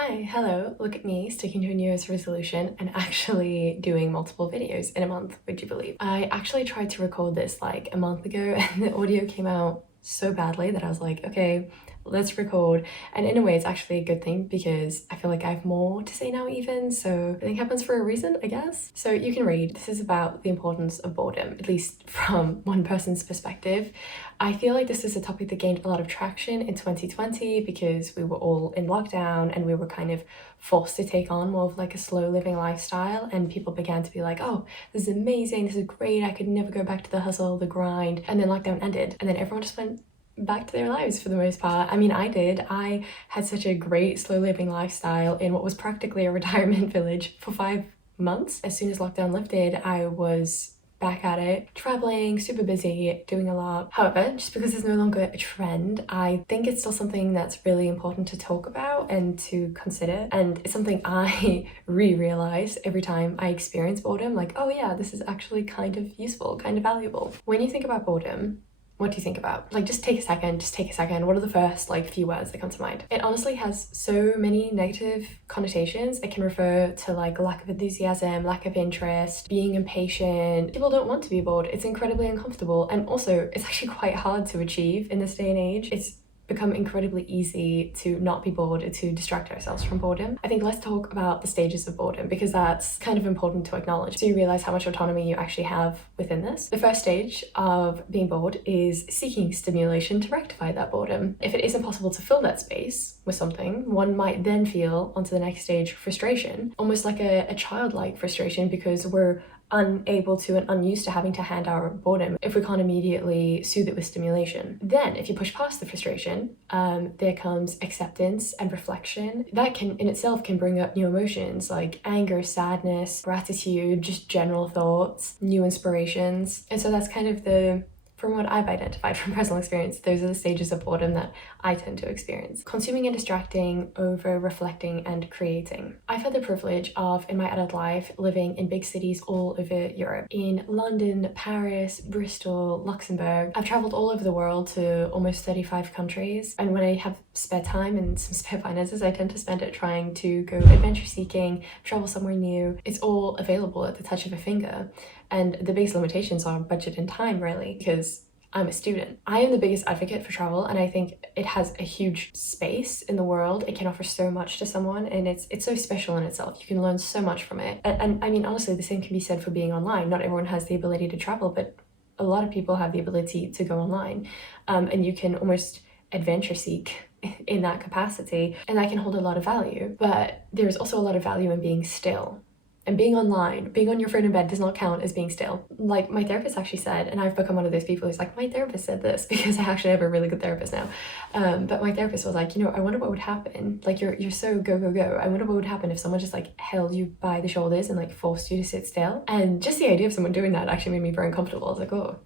Hi, hello, look at me sticking to a New Year's resolution and actually doing multiple videos in a month, would you believe? I actually tried to record this like a month ago and the audio came out so badly that I was like, okay, let's record. And in a way, it's actually a good thing because I feel like I have more to say now even, so I think it happens for a reason, I guess. So you can read. This is about the importance of boredom, at least from one person's perspective. I feel like this is a topic that gained a lot of traction in 2020 because we were all in lockdown and we were kind of forced to take on more of like a slow living lifestyle, and people began to be like, oh, this is amazing, this is great, I could never go back to the hustle, the grind. And then lockdown ended and then everyone just went back to their lives for the most part. I mean, I did. I had such a great slow living lifestyle in what was practically a retirement village for 5 months. As soon as lockdown lifted, I was back at it, traveling, super busy, doing a lot. However, just because it's no longer a trend, I think it's still something that's really important to talk about and to consider. And it's something I realize every time I experience boredom, like, oh yeah, this is actually kind of useful, kind of valuable. When you think about boredom, what do you think about? Like, just take a second. What are the first like few words that come to mind? It honestly has so many negative connotations. It can refer to like lack of enthusiasm, lack of interest, being impatient. People don't want to be bored. It's incredibly uncomfortable. And also it's actually quite hard to achieve in this day and age. It's become incredibly easy to not be bored, to distract ourselves from boredom. I think let's talk about the stages of boredom because that's kind of important to acknowledge so you realize how much autonomy you actually have within this. The first stage of being bored is seeking stimulation to rectify that boredom. If it isn't possible to fill that space with something, one might then feel onto the next stage frustration, almost like a childlike frustration because we're unable to and unused to having to hand our boredom if we can't immediately soothe it with stimulation. Then if you push past the frustration, there comes acceptance and reflection. That can in itself can bring up new emotions like anger, sadness, gratitude, just general thoughts, new inspirations. And so that's kind of from what I've identified from personal experience, those are the stages of boredom that I tend to experience. Consuming and distracting over reflecting and creating. I've had the privilege of, in my adult life, living in big cities all over Europe. In London, Paris, Bristol, Luxembourg. I've traveled all over the world to almost 35 countries. And when I have spare time and some spare finances, I tend to spend it trying to go adventure seeking, travel somewhere new. It's all available at the touch of a finger. And the biggest limitations are budget and time, really, because I'm a student. I am the biggest advocate for travel, and I think it has a huge space in the world. It can offer so much to someone, and it's so special in itself. You can learn so much from it. And I mean, honestly, the same can be said for being online. Not everyone has the ability to travel, but a lot of people have the ability to go online, and you can almost adventure seek in that capacity, and that can hold a lot of value. But there's also a lot of value in being still. And being online, being on your phone in bed does not count as being still. Like my therapist actually said, and I've become one of those people who's like, my therapist said this because I actually have a really good therapist now. But my therapist was like, I wonder what would happen. Like you're so go, go, go. I wonder what would happen if someone just like held you by the shoulders and like forced you to sit still. And just the idea of someone doing that actually made me very uncomfortable. I was like, oh,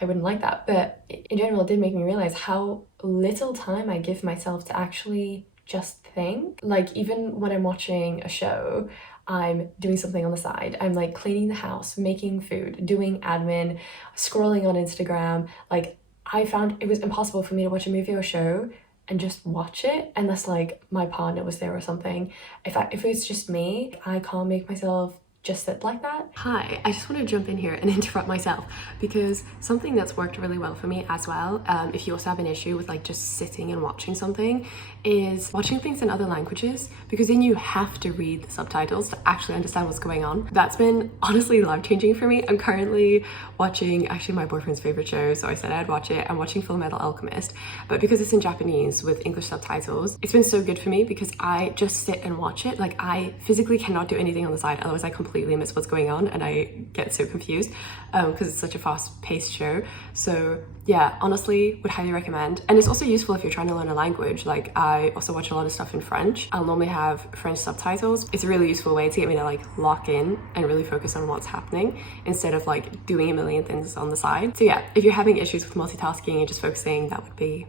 I wouldn't like that. But in general, it did make me realize how little time I give myself to actually just think. Like even when I'm watching a show, I'm doing something on the side. I'm like cleaning the house, making food, doing admin, scrolling on Instagram. Like I found it was impossible for me to watch a movie or show and just watch it unless like my partner was there or something. If it's just me, I can't make myself just sit like that. Hi, I just want to jump in here and interrupt myself because something that's worked really well for me as well, if you also have an issue with like just sitting and watching something, is watching things in other languages, because then you have to read the subtitles to actually understand what's going on. That's been honestly life-changing for me. I'm currently watching actually my boyfriend's favorite show, so I said I'd watch it. I'm watching Fullmetal Alchemist, but because it's in Japanese with English subtitles, it's been so good for me because I just sit and watch it. Like I physically cannot do anything on the side, otherwise I completely miss what's going on and I get so confused because it's such a fast-paced show. So yeah, honestly would highly recommend. And it's also useful if you're trying to learn a language. Like I also watch a lot of stuff in French. I'll normally have French subtitles. It's a really useful way to get me to like lock in and really focus on what's happening instead of like doing a million things on the side. So yeah, if you're having issues with multitasking and just focusing, that would be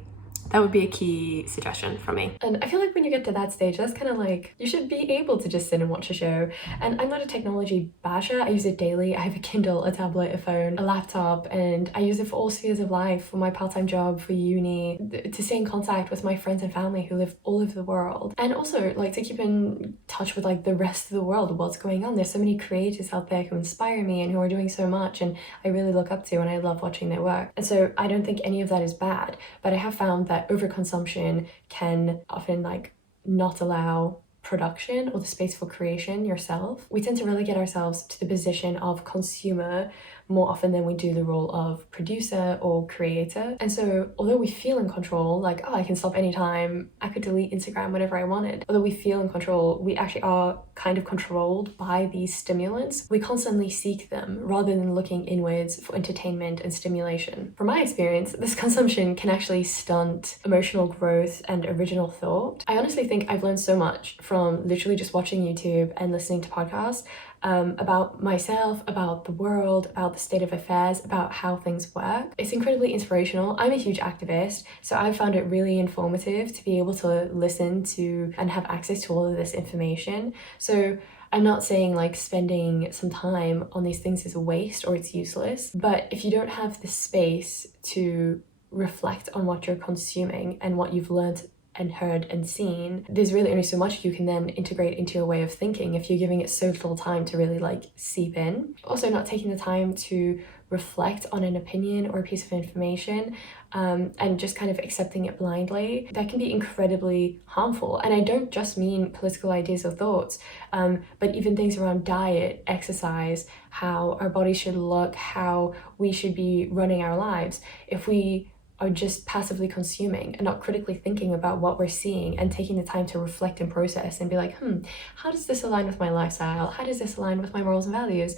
That would be a key suggestion from me. And I feel like when you get to that stage, that's kind of like, you should be able to just sit and watch a show. And I'm not a technology basher. I use it daily. I have a Kindle, a tablet, a phone, a laptop, and I use it for all spheres of life, for my part-time job, for uni, to stay in contact with my friends and family who live all over the world. And also like to keep in touch with like the rest of the world, what's going on. There's so many creators out there who inspire me and who are doing so much, and I really look up to, and I love watching their work. And so I don't think any of that is bad, but I have found that overconsumption can often like not allow production or the space for creation yourself. We tend to relegate ourselves to the position of consumer more often than we do the role of producer or creator. And so although we feel in control, like, oh, I can stop anytime, I could delete Instagram whenever I wanted, although we feel in control, we actually are kind of controlled by these stimulants. We constantly seek them rather than looking inwards for entertainment and stimulation. From my experience, this consumption can actually stunt emotional growth and original thought. I honestly think I've learned so much from literally just watching YouTube and listening to podcasts about myself, about the world, about the state of affairs, about how things work. It's incredibly inspirational. I'm a huge activist, so I found it really informative to be able to listen to and have access to all of this information. So I'm not saying like spending some time on these things is a waste or it's useless, but if you don't have the space to reflect on what you're consuming and what you've learned and heard and seen, there's really only so much you can then integrate into your way of thinking if you're giving it so little time to really like seep in. Also, not taking the time to reflect on an opinion or a piece of information and just kind of accepting it blindly, that can be incredibly harmful. And I don't just mean political ideas or thoughts, but even things around diet, exercise, how our body should look, how we should be running our lives. If we are just passively consuming and not critically thinking about what we're seeing and taking the time to reflect and process and be like, how does this align with my lifestyle? How does this align with my morals and values?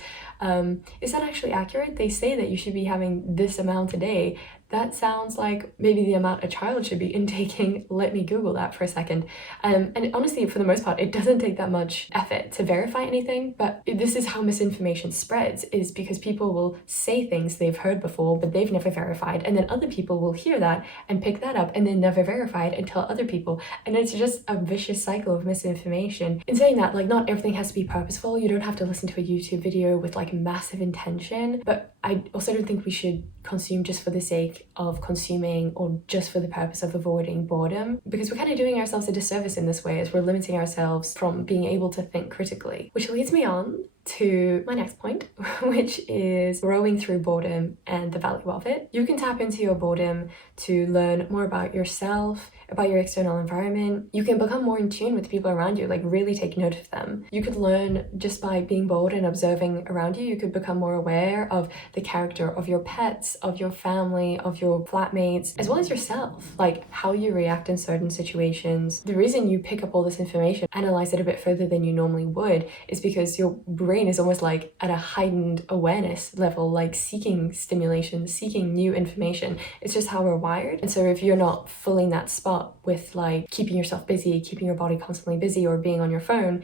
Is that actually accurate? They say that you should be having this amount a day. That sounds like maybe the amount a child should be intaking. Let me Google that for a second. And honestly, for the most part, it doesn't take that much effort to verify anything, but this is how misinformation spreads, is because people will say things they've heard before, but they've never verified. And then other people will hear that and pick that up and then never verify it and tell other people. And it's just a vicious cycle of misinformation. In saying that, like, not everything has to be purposeful. You don't have to listen to a YouTube video with like massive intention, but I also don't think we should consume just for the sake of consuming or just for the purpose of avoiding boredom, because we're kind of doing ourselves a disservice in this way as we're limiting ourselves from being able to think critically. Which leads me on to my next point, which is growing through boredom and the value of it. You can tap into your boredom to learn more about yourself, about your external environment. You can become more in tune with the people around you, like really take note of them. You could learn just by being bored and observing around you. You could become more aware of the character of your pets, of your family, of your flatmates, as well as yourself, like how you react in certain situations. The reason you pick up all this information, analyze it a bit further than you normally would, is because your brain is almost like at a heightened awareness level, like seeking stimulation, seeking new information. It's just how we're wired. And so if you're not filling that spot with like keeping yourself busy, keeping your body constantly busy, or being on your phone,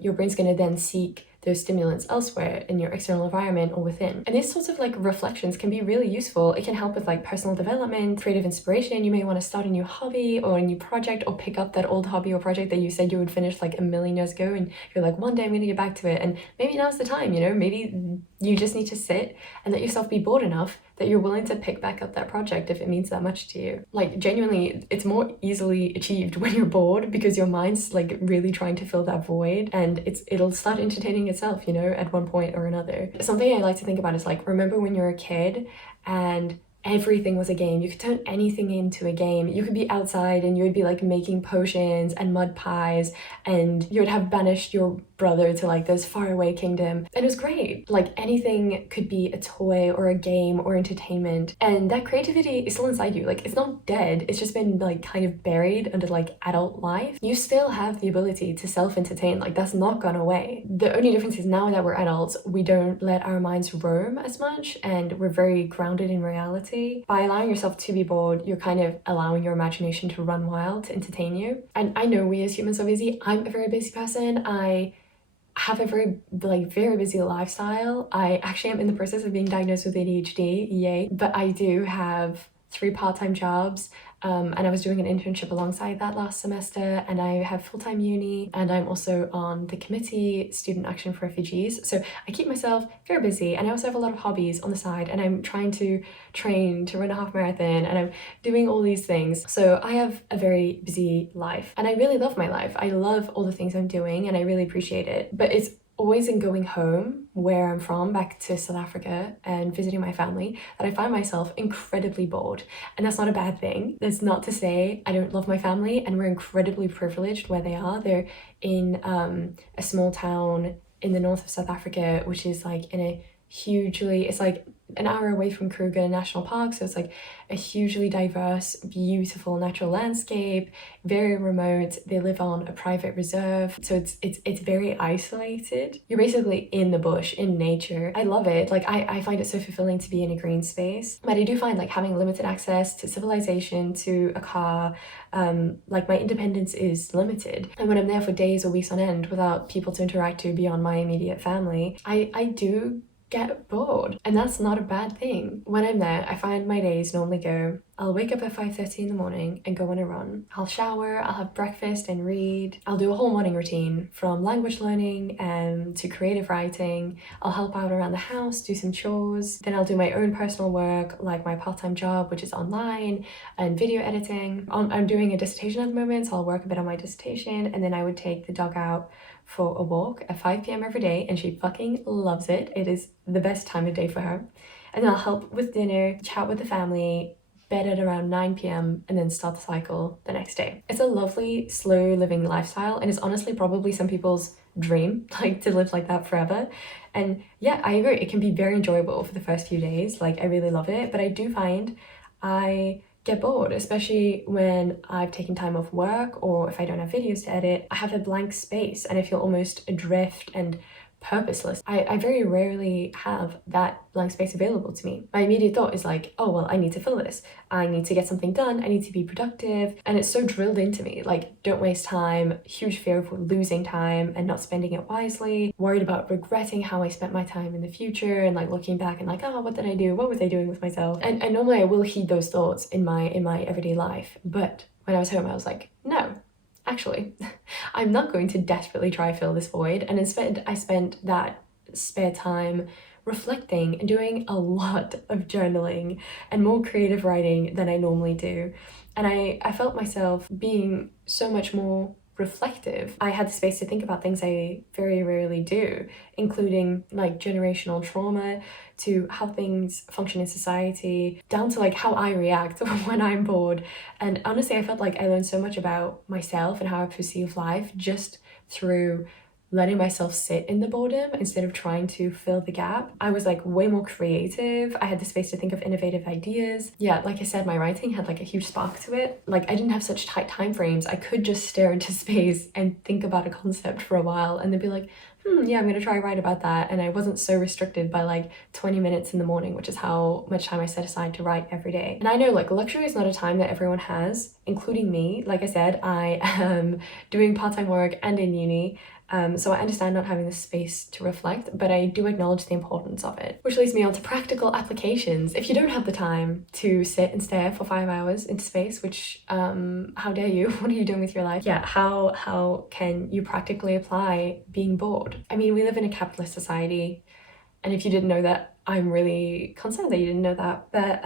your brain's going to then seek those stimulants elsewhere in your external environment or within. And these sorts of like reflections can be really useful. It can help with like personal development, creative inspiration. You may want to start a new hobby or a new project, or pick up that old hobby or project that you said you would finish like a million years ago, and you're like, one day I'm going to get back to it. And maybe now's the time, you know, maybe you just need to sit and let yourself be bored enough that you're willing to pick back up that project if it means that much to you. Like genuinely, it's more easily achieved when you're bored, because your mind's like really trying to fill that void, and it'll start entertaining itself, you know, at one point or another. Something I like to think about is like, remember when you were a kid and everything was a game. You could turn anything into a game. You could be outside and you would be like making potions and mud pies, and you would have banished your brother to like this faraway kingdom, and it was great. Like anything could be a toy or a game or entertainment, and that creativity is still inside you. Like it's not dead, it's just been like kind of buried under like adult life. You still have the ability to self-entertain, like that's not gone away. The only difference is now that we're adults, we don't let our minds roam as much, and we're very grounded in reality. By allowing yourself to be bored, you're kind of allowing your imagination to run wild, to entertain you. And I know we as humans are busy. I'm a very busy person. I have a very busy lifestyle. I actually am in the process of being diagnosed with ADHD, yay. But I do have 3 part-time jobs. and I was doing an internship alongside that last semester, and I have full-time uni, and I'm also on the committee Student Action for Refugees. So I keep myself very busy, and I also have a lot of hobbies on the side, and I'm trying to train to run a half marathon, and I'm doing all these things. So I have a very busy life, and I really love my life. I love all the things I'm doing, and I really appreciate it. But it's always in going home where I'm from, back to South Africa and visiting my family, that I find myself incredibly bored. And that's not a bad thing. That's not to say I don't love my family, and we're incredibly privileged where they are. They're in a small town in the north of South Africa, which is like in a hugely, it's like an hour away from Kruger National Park, so it's like a hugely diverse, beautiful natural landscape, very remote. They live on a private reserve, so it's very isolated. You're basically in the bush, in nature. I love it. Like I find it so fulfilling to be in a green space, but I do find like having limited access to civilization, to a car, like my independence is limited. And when I'm there for days or weeks on end without people to interact to beyond my immediate family, I do get bored, and that's not a bad thing. When I'm there, I find my days normally go, I'll wake up at 5:30 in the morning and go on a run. I'll shower, I'll have breakfast and read. I'll do a whole morning routine from language learning to creative writing. I'll help out around the house, do some chores. Then I'll do my own personal work, like my part-time job, which is online, and video editing. I'm doing a dissertation at the moment, so I'll work a bit on my dissertation, and then I would take the dog out for a walk at 5 p.m. every day, and she fucking loves it. It is the best time of day for her. And then I'll help with dinner, chat with the family, bed at around 9 p.m. and then start the cycle the next day. It's a lovely, slow living lifestyle, and it's honestly probably some people's dream, like to live like that forever. And yeah, I agree, it can be very enjoyable for the first few days. Like I really love it, but I do find I get bored, especially when I've taken time off work, or if I don't have videos to edit. I have a blank space and I feel almost adrift and purposeless. I very rarely have that blank space available to me. My immediate thought is like, oh well, I need to fill this. I need to get something done. I need to be productive. And it's so drilled into me, like don't waste time, huge fear of losing time and not spending it wisely, worried about regretting how I spent my time in the future, and like looking back and like, oh, what did I do? What was I doing with myself? And normally I will heed those thoughts in my everyday life. But when I was home, I was like, no, actually, I'm not going to desperately try fill this void. And instead, I spent that spare time reflecting and doing a lot of journaling and more creative writing than I normally do. And I felt myself being so much more reflective. I had the space to think about things I very rarely do, including like generational trauma, to how things function in society, down to like how I react when I'm bored. And honestly, I felt like I learned so much about myself and how I perceive life just through letting myself sit in the boredom instead of trying to fill the gap. I was like way more creative. I had the space to think of innovative ideas. Yeah, like I said, my writing had like a huge spark to it. Like I didn't have such tight time frames. I could just stare into space and think about a concept for a while and then be like, yeah, I'm gonna try write about that. And I wasn't so restricted by like 20 minutes in the morning, which is how much time I set aside to write every day. And I know like luxury is not a time that everyone has, including me. Like I said, I am doing part-time work and in uni. So I understand not having the space to reflect, but I do acknowledge the importance of it. Which leads me on to practical applications. If you don't have the time to sit and stare for 5 hours into space, which how dare you? What are you doing with your life? Yeah, how can you practically apply being bored? I mean, we live in a capitalist society, and if you didn't know that, I'm really concerned that you didn't know that. But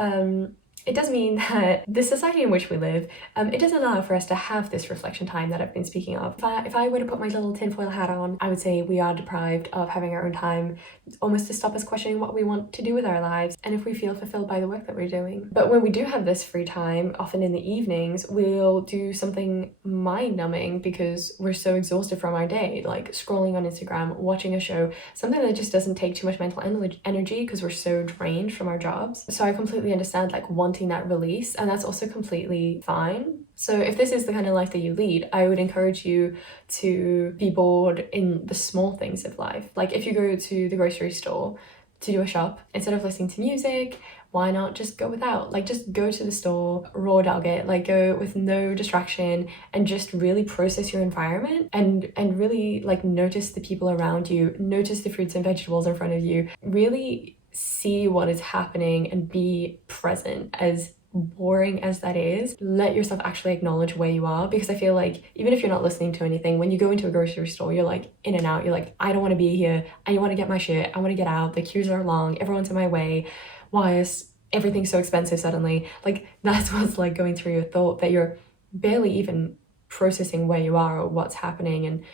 it does mean that the society in which we live, it does allow for us to have this reflection time that I've been speaking of. If I were to put my little tinfoil hat on, I would say we are deprived of having our own time, almost to stop us questioning what we want to do with our lives and if we feel fulfilled by the work that we're doing. But when we do have this free time, often in the evenings, we'll do something mind-numbing because we're so exhausted from our day, like scrolling on Instagram, watching a show, something that just doesn't take too much mental energy because we're so drained from our jobs. So I completely understand like wanting that release, and that's also completely fine. So if this is the kind of life that you lead, I would encourage you to be bored in the small things of life. Like if you go to the grocery store to do a shop, instead of listening to music, why not just go without? Like just go to the store, raw dog it, like go with no distraction and just really process your environment and really like notice the people around you, notice the fruits and vegetables in front of you, really see what is happening and be present as boring as that is, let yourself actually acknowledge where you are, because I feel like even if you're not listening to anything, when you go into a grocery store, you're like in and out, you're like, I don't want to be here, I want to get my shit, I want to get out, the queues are long, everyone's in my way, why is everything so expensive suddenly? Like that's what's like going through your thought, that you're barely even processing where you are or what's happening. And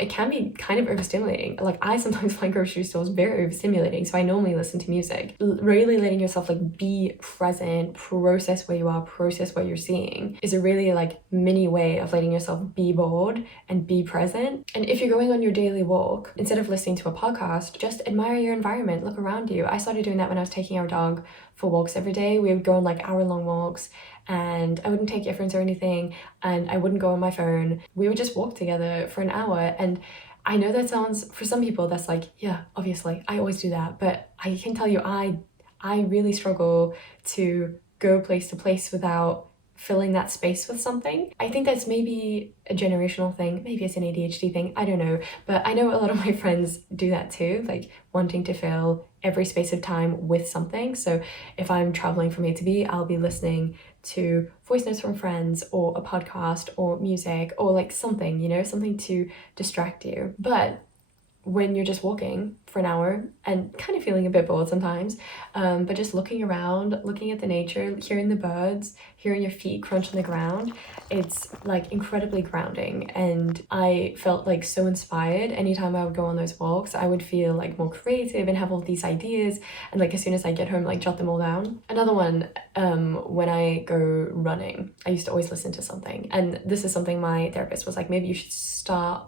it can be kind of overstimulating. Like I sometimes find grocery stores very overstimulating, so I normally listen to music. Really letting yourself like be present, process where you are, process what you're seeing is a really like mini way of letting yourself be bored and be present. And if you're going on your daily walk, instead of listening to a podcast, just admire your environment, look around you. I started doing that when I was taking our dog for walks every day. We would go on like hour-long walks, and I wouldn't take earphones or anything, and I wouldn't go on my phone. We would just walk together for an hour. And I know that sounds, for some people that's like, yeah, obviously I always do that, but I can tell you I really struggle to go place to place without filling that space with something. I think that's maybe a generational thing, maybe it's an ADHD thing, I don't know, but I know a lot of my friends do that too, like wanting to fill every space of time with something. So if I'm traveling from A to B, I'll be listening to voice notes from friends or a podcast or music or like something, you know, something to distract you. But when you're just walking for an hour and kind of feeling a bit bored sometimes, but just looking around, looking at the nature, hearing the birds, hearing your feet crunch on the ground, it's like incredibly grounding. And I felt like so inspired. Anytime I would go on those walks, I would feel like more creative and have all these ideas, and like as soon as I get home, like jot them all down. Another one, when I go running, I used to always listen to something, and this is something my therapist was like, maybe you should start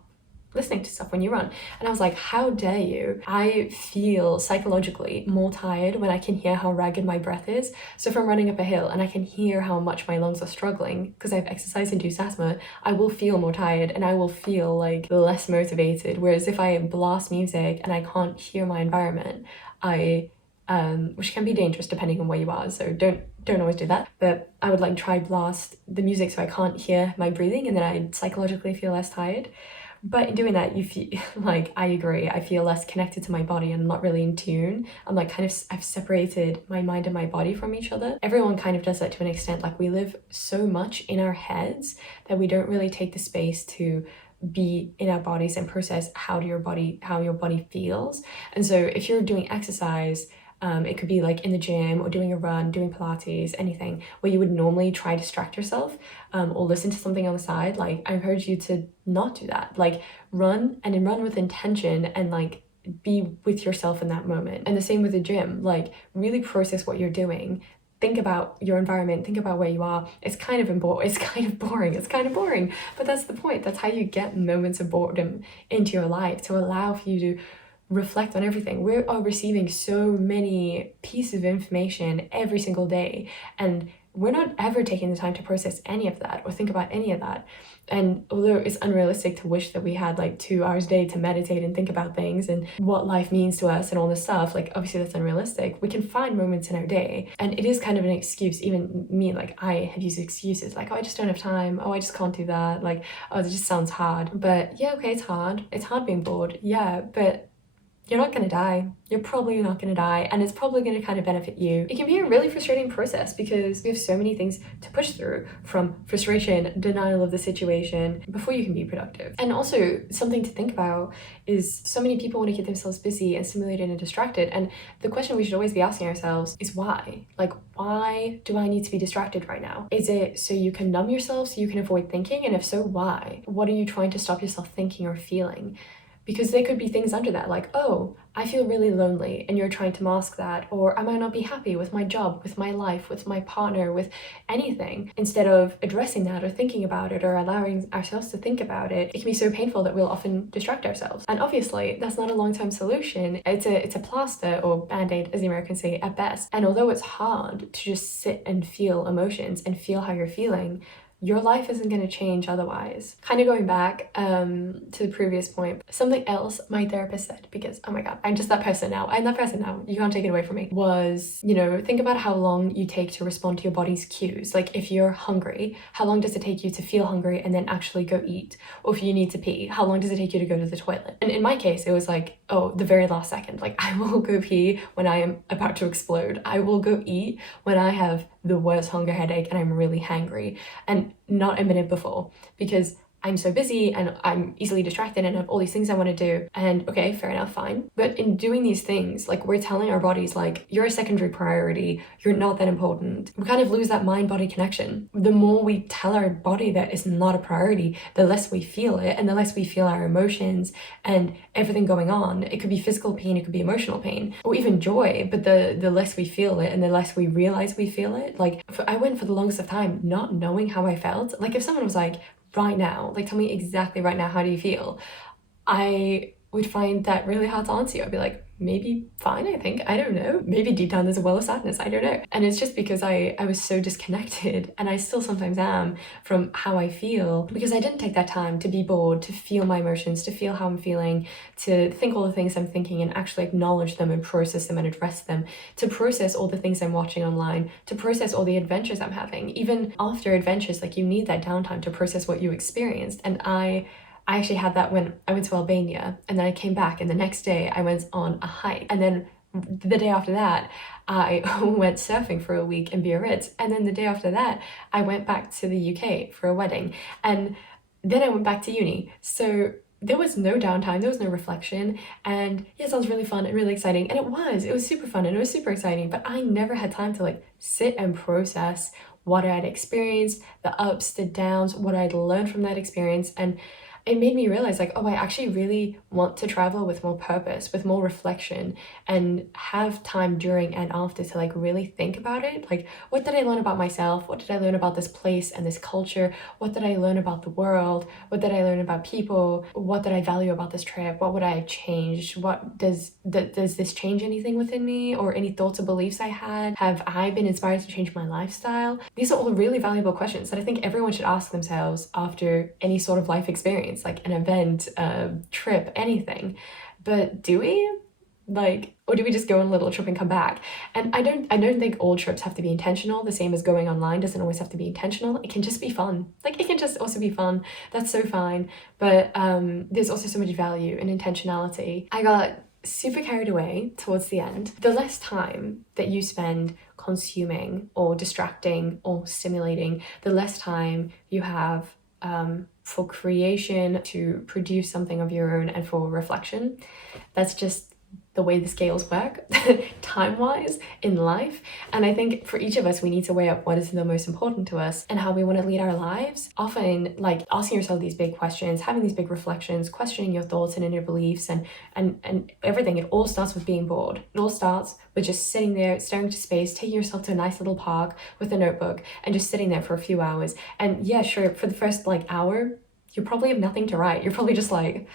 listening to stuff when you run. And I was like, how dare you? I feel psychologically more tired when I can hear how ragged my breath is. So if I'm running up a hill and I can hear how much my lungs are struggling because I have exercise-induced asthma, I will feel more tired and I will feel like less motivated. Whereas if I blast music and I can't hear my environment, which can be dangerous depending on where you are, so don't always do that, but I would like try blast the music so I can't hear my breathing, and then I psychologically feel less tired. But in doing that, you feel like, I agree, I feel less connected to my body and not really in tune. I'm like I've separated my mind and my body from each other. Everyone kind of does that to an extent. Like we live so much in our heads that we don't really take the space to be in our bodies and process how your body feels. And so if you're doing exercise, it could be like in the gym or doing a run, doing Pilates, anything where you would normally try to distract yourself, or listen to something on the side. Like I encourage you to not do that. Like run with intention and like be with yourself in that moment. And the same with the gym, like really process what you're doing. Think about your environment, think about where you are. It's kind of boring, but that's the point. That's how you get moments of boredom into your life, to allow for you to reflect on everything. We are receiving so many pieces of information every single day, and we're not ever taking the time to process any of that or think about any of that. And although it's unrealistic to wish that we had like 2 hours a day to meditate and think about things and what life means to us and all this stuff, like obviously that's unrealistic, we can find moments in our day. And it is kind of an excuse. Even me, like I have used excuses like, oh, I just don't have time, oh, I just can't do that, like, oh, it just sounds hard. But yeah, okay, it's hard being bored, yeah, but you're not gonna die. You're probably not gonna die, and it's probably gonna kind of benefit you. It can be a really frustrating process because we have so many things to push through, from frustration, denial of the situation, before you can be productive. And also something to think about is so many people want to keep themselves busy and stimulated and distracted, and the question we should always be asking ourselves is why? Like, why do I need to be distracted right now? Is it so you can numb yourself, so you can avoid thinking? And if so, why? What are you trying to stop yourself thinking or feeling? Because there could be things under that, like, oh, I feel really lonely, and you're trying to mask that, or I might not be happy with my job, with my life, with my partner, with anything. Instead of addressing that or thinking about it or allowing ourselves to think about it, it can be so painful that we'll often distract ourselves. And obviously, that's not a long-term solution. It's a plaster or band-aid, as the Americans say, at best. And although it's hard to just sit and feel emotions and feel how you're feeling, your life isn't going to change otherwise. Kind of going back to the previous point, something else my therapist said, because oh my god, I'm just that person now, you can't take it away from me, was, you know, think about how long you take to respond to your body's cues. Like if you're hungry, how long does it take you to feel hungry and then actually go eat? Or if you need to pee, how long does it take you to go to the toilet? And in my case, it was like, oh, the very last second. Like I will go pee when I am about to explode. I will go eat when I have the worst hunger headache and I'm really hangry, and not a minute before, because I'm so busy and I'm easily distracted and have all these things I want to do. And okay, fair enough, fine. But in doing these things, like, we're telling our bodies, like, you're a secondary priority, you're not that important. We kind of lose that mind-body connection. The more we tell our body that it's not a priority, the less we feel it, and the less we feel our emotions and everything going on. It could be physical pain, it could be emotional pain, or even joy, but the less we feel it and the less we realize we feel it. Like, I went for the longest of time not knowing how I felt. Like, if someone was like, right now, like, tell me exactly right now, how do you feel? I would find that really hard to answer you. I'd be like, maybe fine, I think. I don't know. Maybe deep down there's a well of sadness. I don't know. And it's just because I was so disconnected, and I still sometimes am, from how I feel, because I didn't take that time to be bored, to feel my emotions, to feel how I'm feeling, to think all the things I'm thinking and actually acknowledge them and process them and address them, to process all the things I'm watching online, to process all the adventures I'm having. Even after adventures, like, you need that downtime to process what you experienced. And I actually had that when I went to Albania, and then I came back, and the next day I went on a hike, and then the day after that I went surfing for a week in Biarritz, and then the day after that I went back to the UK for a wedding, and then I went back to uni. So there was no downtime, there was no reflection, and yeah, it sounds really fun and really exciting, and it was super fun and it was super exciting, but I never had time to, like, sit and process what I'd experienced, the ups, the downs, what I'd learned from that experience. And it made me realize, like, oh, I actually really want to travel with more purpose, with more reflection, and have time during and after to, like, really think about it. Like, what did I learn about myself? What did I learn about this place and this culture? What did I learn about the world? What did I learn about people? What did I value about this trip? What would I have changed? What does this change anything within me, or any thoughts or beliefs I had? Have I been inspired to change my lifestyle? These are all really valuable questions that I think everyone should ask themselves after any sort of life experience, like an event, a trip, anything. But do we? Like, or do we just go on a little trip and come back? And I don't think all trips have to be intentional, the same as going online doesn't always have to be intentional. It can just be fun. Like, it can just also be fun. That's so fine. But there's also so much value in intentionality. I got super carried away towards the end. The less time that you spend consuming or distracting or stimulating, the less time you have for creation, to produce something of your own, and for reflection. That's just the way the scales work time-wise in life. And I think for each of us, we need to weigh up what is the most important to us and how we want to lead our lives. Often, like, asking yourself these big questions, having these big reflections, questioning your thoughts and inner beliefs, and everything, it all starts with being bored. It all starts with just sitting there, staring into space, taking yourself to a nice little park with a notebook, and just sitting there for a few hours. And yeah, sure, for the first, like, hour, you probably have nothing to write. You're probably just like,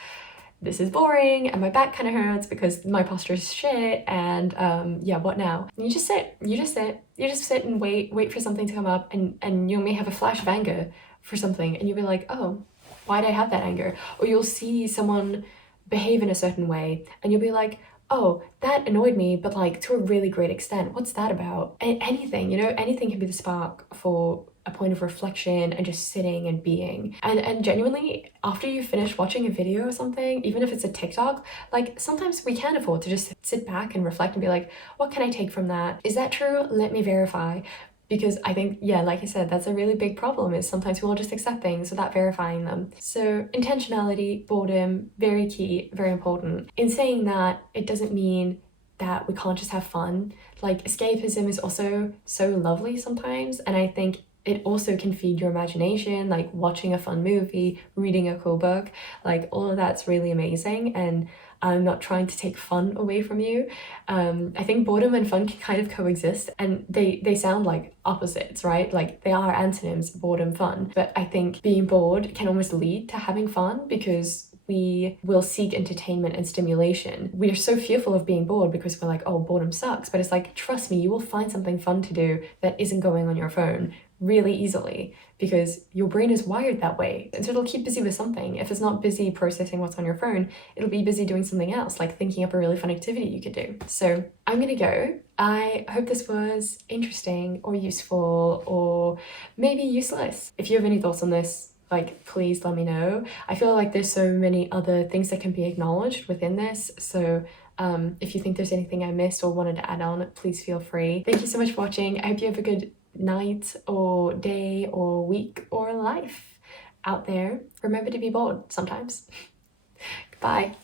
this is boring, and my back kind of hurts because my posture is shit, and yeah, what now? And you just sit and wait for something to come up, and you may have a flash of anger for something, and you'll be like, oh, why did I have that anger? Or you'll see someone behave in a certain way, and you'll be like, oh, that annoyed me, but, like, to a really great extent. What's that about? Anything, you know, anything can be the spark for a point of reflection and just sitting and being. And genuinely, after you finish watching a video or something, even if it's a TikTok, like, sometimes we can afford to just sit back and reflect and be like, what can I take from that? Is that true? Let me verify. Because I think, yeah, like I said, that's a really big problem, is sometimes we'll just accept things without verifying them. So intentionality, boredom, very key, very important. In saying that, it doesn't mean that we can't just have fun. Like, escapism is also so lovely sometimes, and I think it also can feed your imagination, like watching a fun movie, reading a cool book, like, all of that's really amazing. And I'm not trying to take fun away from you. I think boredom and fun can kind of coexist, and they sound like opposites, right? Like, they are antonyms, boredom, fun. But I think being bored can almost lead to having fun, because we will seek entertainment and stimulation. We are so fearful of being bored because we're like, oh, boredom sucks. But it's like, trust me, you will find something fun to do that isn't going on your phone really easily, because your brain is wired that way. And so it'll keep busy with something. If it's not busy processing what's on your phone, it'll be busy doing something else, like thinking up a really fun activity you could do. So I'm gonna go. I hope this was interesting or useful, or maybe useless. If you have any thoughts on this, like, please let me know. I feel like there's so many other things that can be acknowledged within this. So if you think there's anything I missed or wanted to add on, please feel free. Thank you so much for watching. I hope you have a good night or day or week or life out there. Remember to be bored sometimes. Bye.